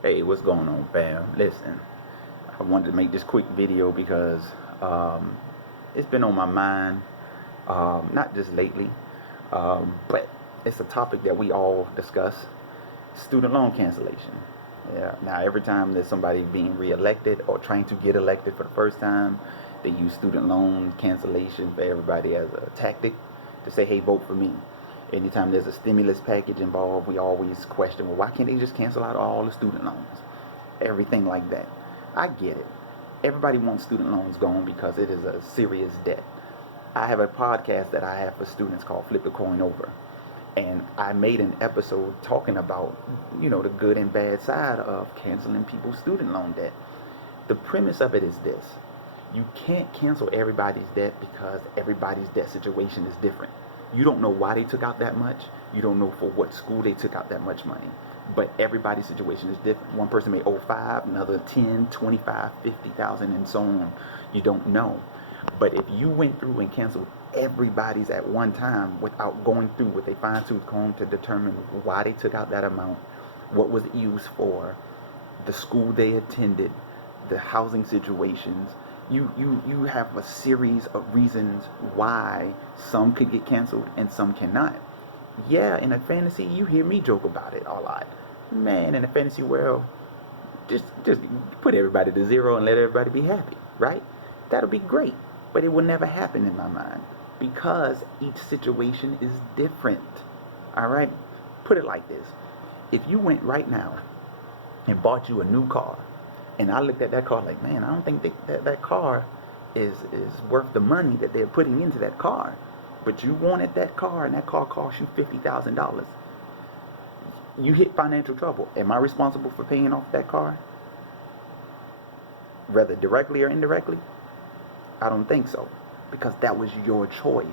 Hey, what's going on, fam? Listen, I wanted to make this quick video because um, it's been on my mind, not just lately, but it's a topic that we all discuss: student loan cancellation. Yeah. Now, every time there's somebody being reelected or trying to get elected for the first time, they use student loan cancellation for everybody as a tactic to say, "Hey, vote for me." Anytime there's a stimulus package involved, we always question, well, why can't they just cancel out all the student loans? Everything like that. I get it. Everybody wants student loans gone because it is a serious debt. I have a podcast that I have for students called Flip the Coin Over. And I made an episode talking about, the good and bad side of canceling people's student loan debt. The premise of it is this: you can't cancel everybody's debt because everybody's debt situation is different. You don't know why they took out that much. You don't know for what school they took out that much money. But everybody's situation is different. One person may owe 5, another 10, 25, 50,000, and so on. You don't know. But if you went through and canceled everybody's at one time without going through with a fine-tooth comb to determine why they took out that amount, what was it used for, the school they attended, the housing situations, you have a series of reasons why some could get canceled and some cannot. Yeah, in a fantasy, you hear me joke about it a lot. Man, in a fantasy world, just put everybody to zero and let everybody be happy, right? That'll be great. But it will never happen in my mind because each situation is different. All right? Put it like this. If you went right now and bought you a new car, and I looked at that car like, man, I don't think that car is worth the money that they're putting into that car. But you wanted that car, and that car cost you $50,000. You hit financial trouble. Am I responsible for paying off that car, whether directly or indirectly? I don't think so, because that was your choice.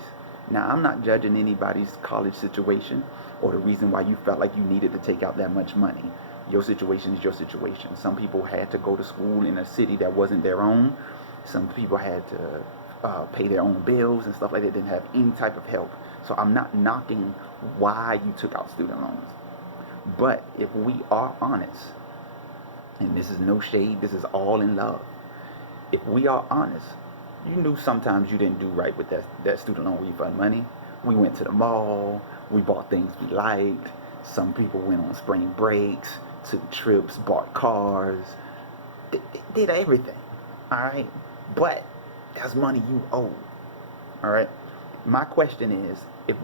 Now, I'm not judging anybody's college situation or the reason why you felt like you needed to take out that much money. Your situation is your situation. Some people had to go to school in a city that wasn't their own. Some people had to pay their own bills and stuff like that, didn't have any type of help. So I'm not knocking why you took out student loans. But if we are honest, and this is no shade, this is all in love. If we are honest, you knew sometimes you didn't do right with that student loan refund money. We went to the mall, we bought things we liked. Some people went on spring breaks, took trips, bought cars, did everything. All right? But that's money you owe. All right? My question is, if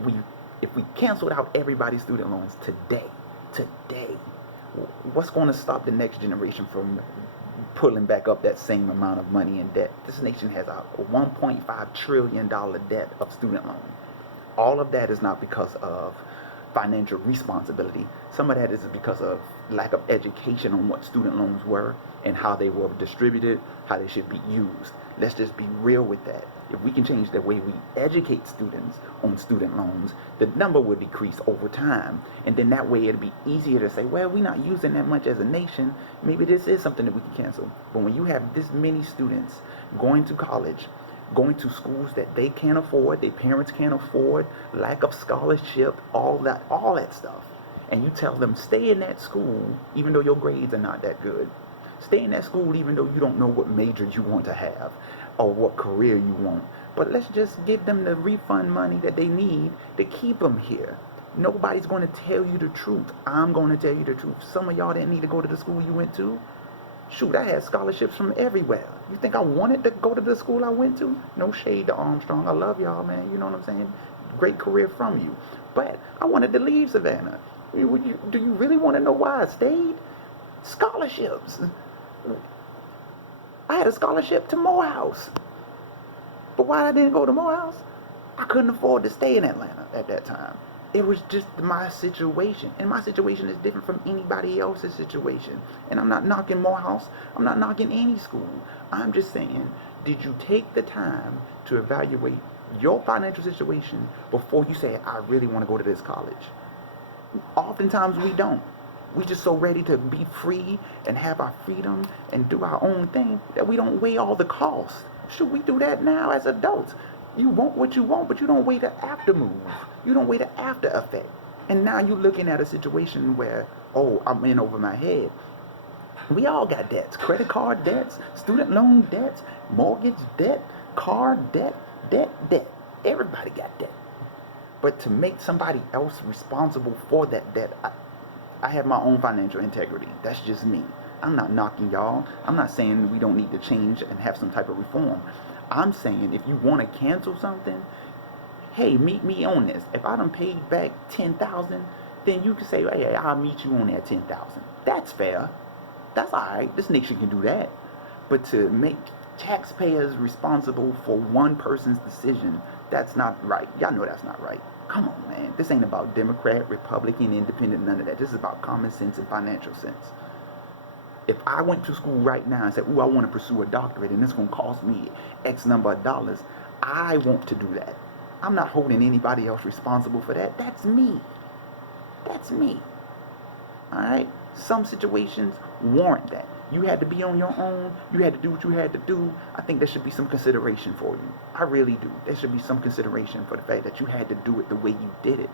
we canceled out everybody's student loans today, what's going to stop the next generation from pulling back up that same amount of money in debt? This nation has a $1.5 trillion debt of student loan. All of that is not because of financial responsibility. Some of that is because of lack of education on what student loans were and how they were distributed, how they should be used. Let's just be real with that. If we can change the way we educate students on student loans, the number will decrease over time. And then that way it'll be easier to say, well, we're not using that much as a nation. Maybe this is something that we can cancel. But when you have this many students going to college, going to schools that they can't afford, their parents can't afford, lack of scholarship, all that stuff, and you tell them stay in that school even though your grades are not that good. Stay in that school even though you don't know what major you want to have or what career you want. But let's just give them the refund money that they need to keep them here. Nobody's going to tell you the truth. I'm going to tell you the truth. Some of y'all didn't need to go to the school you went to. Shoot, I had scholarships from everywhere. You think I wanted to go to the school I went to? No shade to Armstrong. I love y'all, man. You know what I'm saying? Great career from you. But I wanted to leave Savannah. Do you really want to know why I stayed? Scholarships. I had a scholarship to Morehouse. But why I didn't go to Morehouse? I couldn't afford to stay in Atlanta at that time. It was just my situation. And my situation is different from anybody else's situation. And I'm not knocking Morehouse. I'm not knocking any school. I'm just saying, did you take the time to evaluate your financial situation before you say, I really want to go to this college? Oftentimes we don't. We just so ready to be free and have our freedom and do our own thing that we don't weigh all the costs. Should we do that now as adults? You want what you want, but you don't weigh the after move. You don't weigh the after effect. And now you're looking at a situation where, oh, I'm in over my head. We all got debts. Credit card debts, student loan debts, mortgage debt, car debt, debt. Everybody got debt. But to make somebody else responsible for that debt, I have my own financial integrity. That's just me. I'm not knocking y'all. I'm not saying we don't need to change and have some type of reform. I'm saying if you want to cancel something, hey, meet me on this. If I done paid back 10,000, then you can say, hey, I'll meet you on that 10,000. That's fair. That's all right. This nation can do that. But to make taxpayers responsible for one person's decision, that's not right. Y'all know that's not right. Come on, man. This ain't about Democrat, Republican, Independent, none of that. This is about common sense and financial sense. If I went to school right now and said, ooh, I want to pursue a doctorate and it's going to cost me X number of dollars, I want to do that. I'm not holding anybody else responsible for that. That's me. That's me. All right? Some situations warrant that. You had to be on your own. You had to do what you had to do. I think there should be some consideration for you. I really do. There should be some consideration for the fact that you had to do it the way you did it.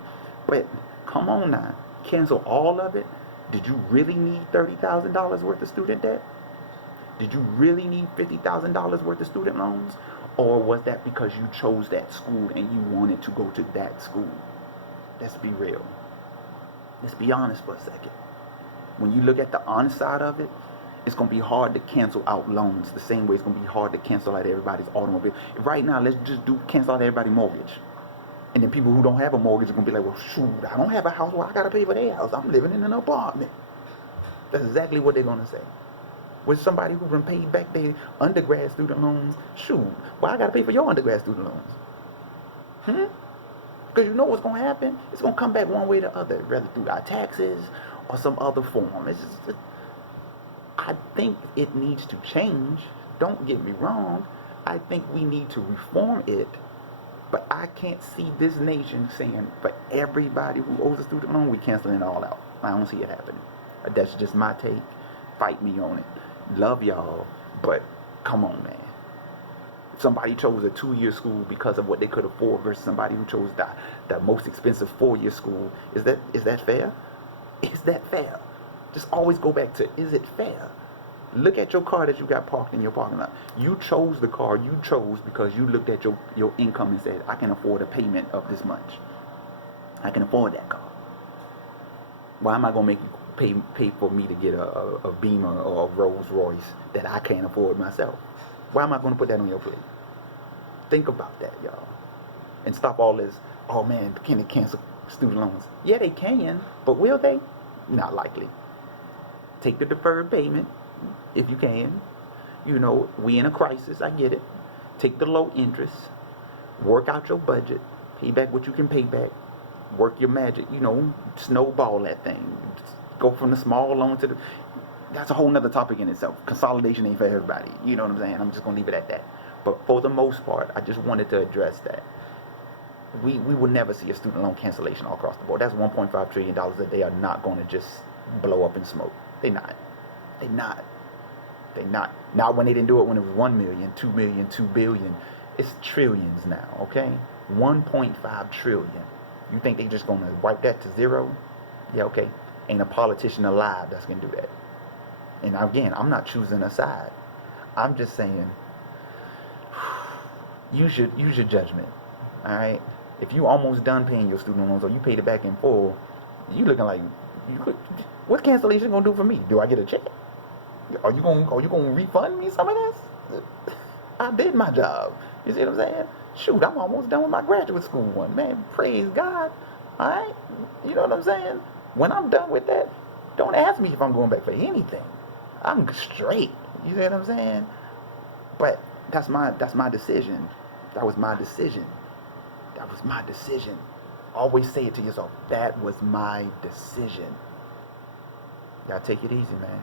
But come on now. Cancel all of it. Did you really need $30,000 worth of student debt? Did you really need $50,000 worth of student loans? Or was that because you chose that school and you wanted to go to that school? Let's be real. Let's be honest for a second. When you look at the honest side of it, it's going to be hard to cancel out loans the same way it's going to be hard to cancel out everybody's automobile. Right now, let's just cancel out everybody's mortgage. And then people who don't have a mortgage are going to be like, well, shoot, I don't have a house. Well, I got to pay for their house. I'm living in an apartment. That's exactly what they're going to say. With somebody who's been paid back their undergrad student loans, shoot, well, I got to pay for your undergrad student loans. Because you know what's going to happen? It's going to come back one way or the other, whether through our taxes or some other form. It's just, I think it needs to change. Don't get me wrong. I think we need to reform it. But I can't see this nation saying for everybody who owes a student loan, we canceling it all out. I don't see it happening. That's just my take. Fight me on it. Love y'all, but come on, man. Somebody chose a 2-year school because of what they could afford versus somebody who chose the most expensive 4-year school. Is that fair? Is that fair? Just always go back to, is it fair? Look at your car that you got parked in your parking lot. You chose the car you chose because you looked at your income and said, I can afford a payment of this much. I can afford that car. Why am I going to make you pay for me to get a Beamer or a Rolls Royce that I can't afford myself? Why am I going to put that on your plate? Think about that, y'all. And stop all this, oh man, can they cancel student loans? Yeah, they can, but will they? Not likely. Take the deferred payment if you can. You know, we in a crisis, I get it. Take the low interest, work out your budget, pay back what you can pay back, work your magic, you know, snowball that thing. Go from the small loan to the... That's a whole nother topic in itself. Consolidation ain't for everybody. You know what I'm saying? I'm just going to leave it at that. But for the most part, I just wanted to address that. We will never see a student loan cancellation all across the board. That's $1.5 trillion that they are not going to just blow up in smoke. They're not. They're not. They're not. Not when they didn't do it when it was 1 million, 2 million, 2 billion. It's trillions now, okay? 1.5 trillion. You think they're just going to wipe that to zero? Yeah, okay. Ain't a politician alive that's going to do that. And again, I'm not choosing a side. I'm just saying, use your judgment, all right? If you almost done paying your student loans or you paid it back in full, you looking like, what cancellation gonna do for me? Do I get a check? Are you gonna refund me some of this? I did my job. You see what I'm saying? Shoot, I'm almost done with my graduate school one. Man, praise God. All right? You know what I'm saying? When I'm done with that, don't ask me if I'm going back for anything. I'm straight. You see what I'm saying? But that's my decision. That was my decision. That was my decision. Always say it to yourself. That was my decision. Y'all take it easy, man.